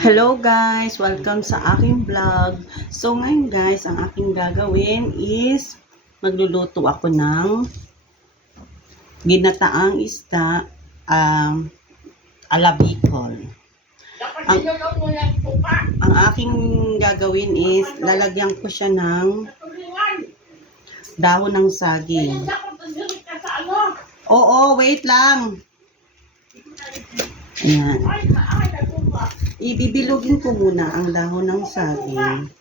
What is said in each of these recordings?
Hello guys! Welcome sa aking vlog. So ngayon guys, ang aking gagawin is magluluto ako ng ginataang isda ala Bicol. Ang aking gagawin is lalagyan ko siya ng dahon ng saging. Oo, wait lang. Ayan. Ibibilugin ko muna ang dahon ng saging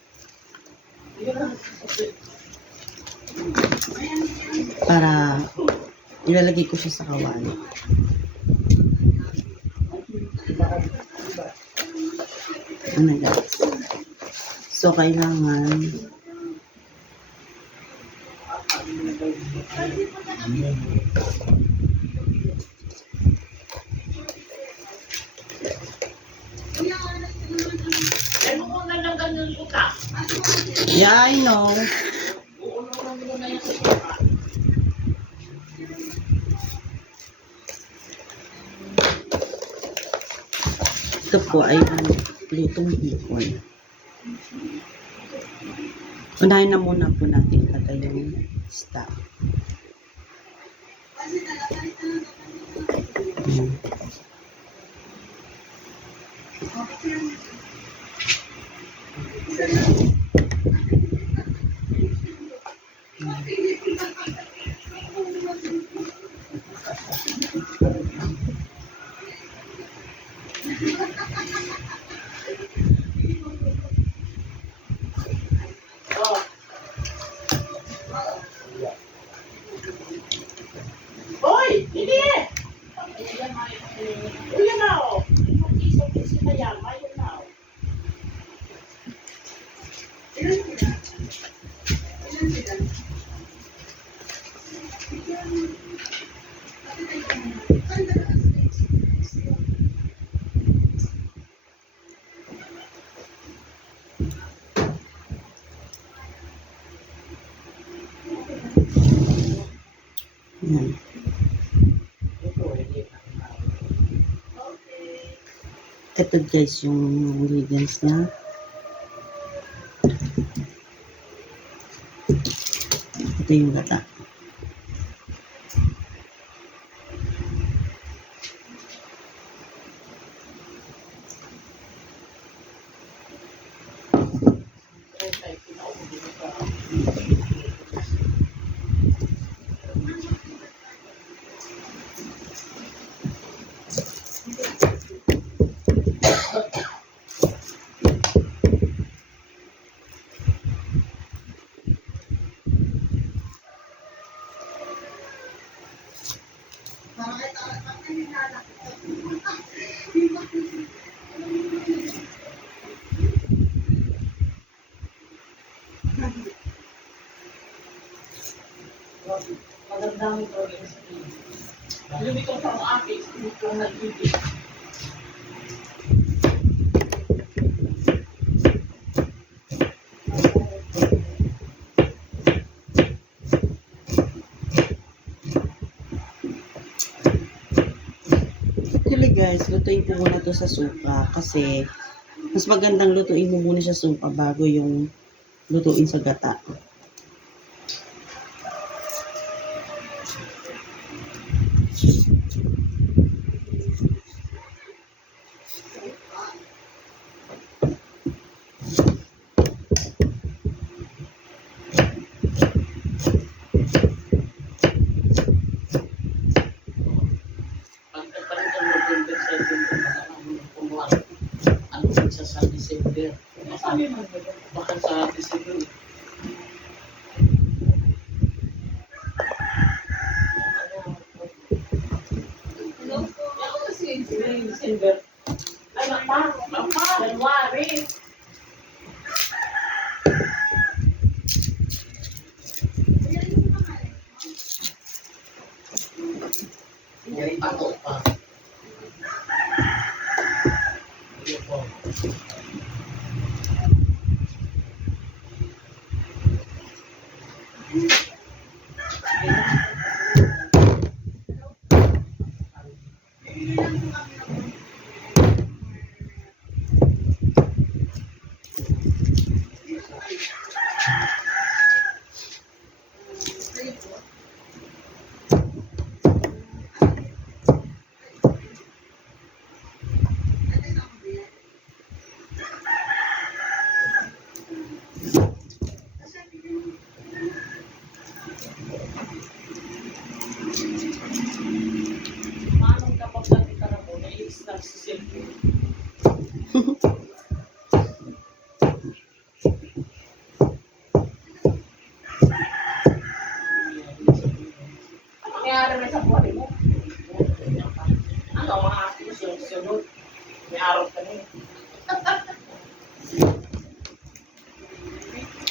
para ilalagay ko siya sa kawali. Ano guys? So kailangan yeah, I know. Ito po ay lutong hipon. Unahin na muna po natin ilagay yung isda. Hoy, hindi! Uyan na o. Isa-isa na yan. Ayun na o. Yan. Ito guys yung ingredients niya. Ito yung gata. Magandang province. Lumitaw sa mga akin. Lumitaw nag-ibig. Actually guys, lutuin ko muna to sa suka kasi mas magandang lutuin mo muna sa suka bago yung lutuin sa gata. Sa December. Baka sa December. December. Ay, mama, January. Hindi pa pa. May araw ka na eh.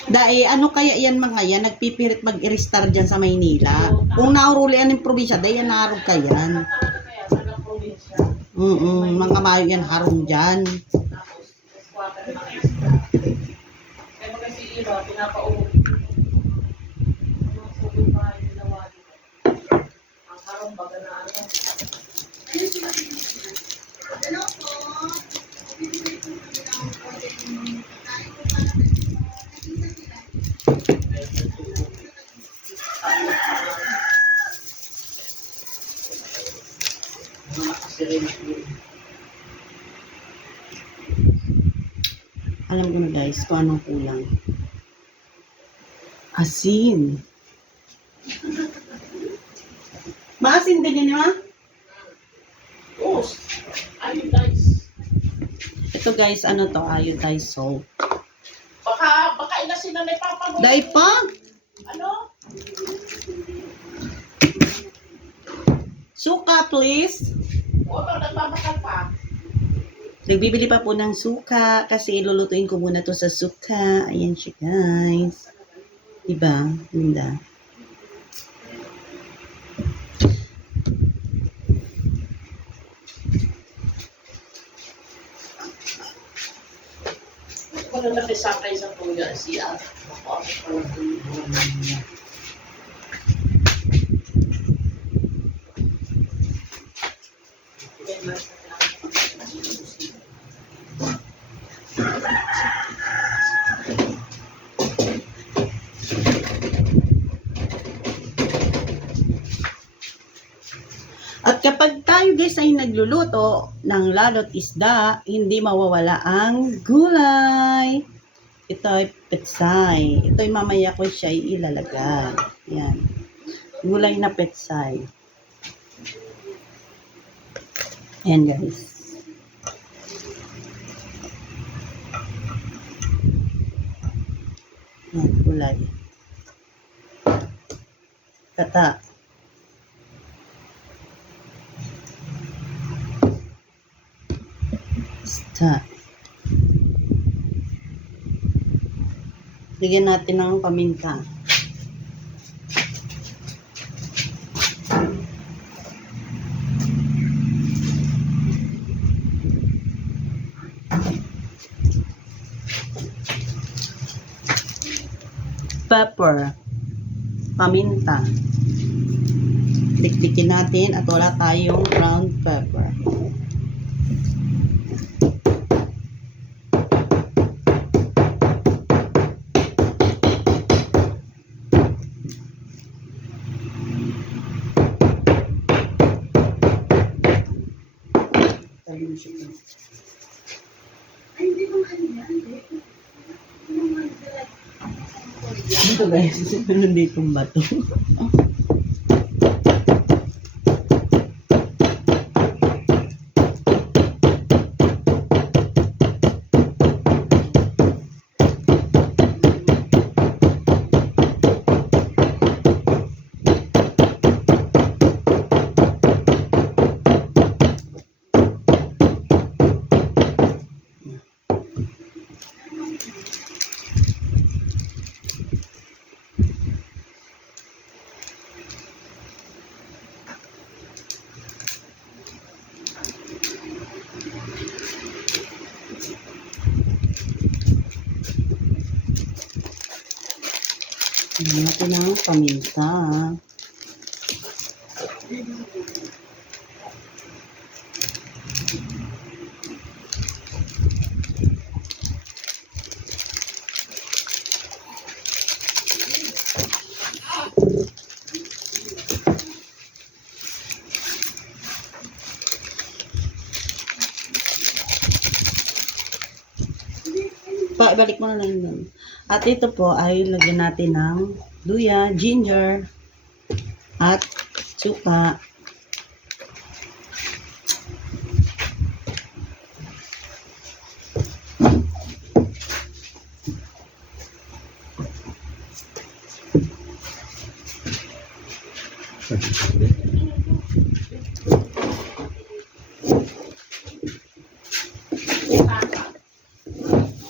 Dahil ano kaya yan mga yan, nagpipirit mag-i-restart dyan sa Maynila. Kung naurulian ng probinsya, dahil yan naarog ka yan. Kaya sa probinsya. Mga mayo yan harong dyan. Tapos, squatter na extra. Kaya mga si Iba, pinapauwi. Mga subod pa yung ginawa dito. Ang harong baga na ano. Alam ko na guys kung anong kulang. Asin. Maasin din yun, ma? Toast. Ayun guys. Ito guys, ano to? Iodized salt. Baka ilasin na may papagoy. Dahil pa? Ano? Suka, please. O, nagbabakal pa. Nagbibili pa po ng suka kasi ilulutuin ko muna to sa suka. Ayan siya guys. Diba? Linda. Kung nakisakay sa tuya, siya. Ako pala tuya. At kapag tayo guys ay nagluluto ng lalot isda, hindi mawawala ang gulay. Ito ay petsay. Ito ay mamaya ko siya ilalagay. Yan. Gulay na petsay. Ayan guys. Yan, gulay. Kata. Basta. Bigyan natin ng paminta. Pepper. Paminta. Dikdikin natin at wala tayong ground pepper. Dito guys, meron ditong bato. Lagyan natin ng paminta. Ibalik mo na lang yun. At ito po ay lagyan natin ng luya, ginger, at suka.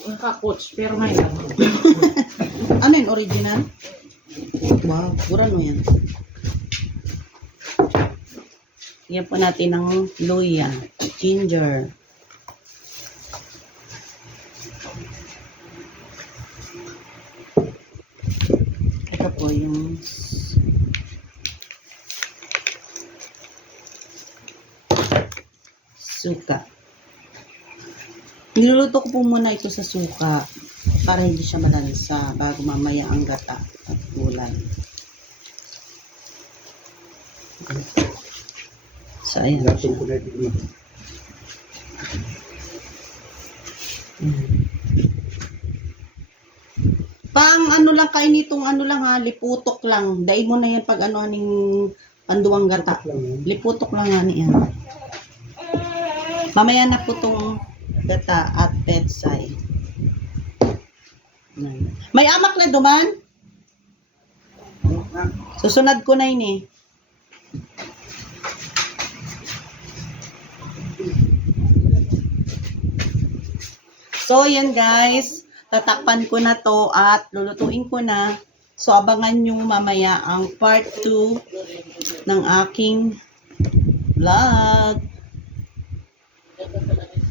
Naka-coach, pero ngayon. Ano yun, original? Wow, buran mo yan. Yan po natin ng luya, ginger. Ito po yung suka. Niluluto ko po muna ito sa suka para hindi siya malansa bago mamaya ang gata at gulay. So, ayan. Pang ano lang kainitong ano lang ha, liputok lang. Dahil mo na yan pag ano aning panduang gata. Liputok lang nga niyan. Mamaya na po tong gata at petsay. May amak na duman? Susunod ko na yun eh. So, yan guys. Tatakpan ko na to at lulutuin ko na. So, abangan nyo mamaya ang part 2 ng aking vlog.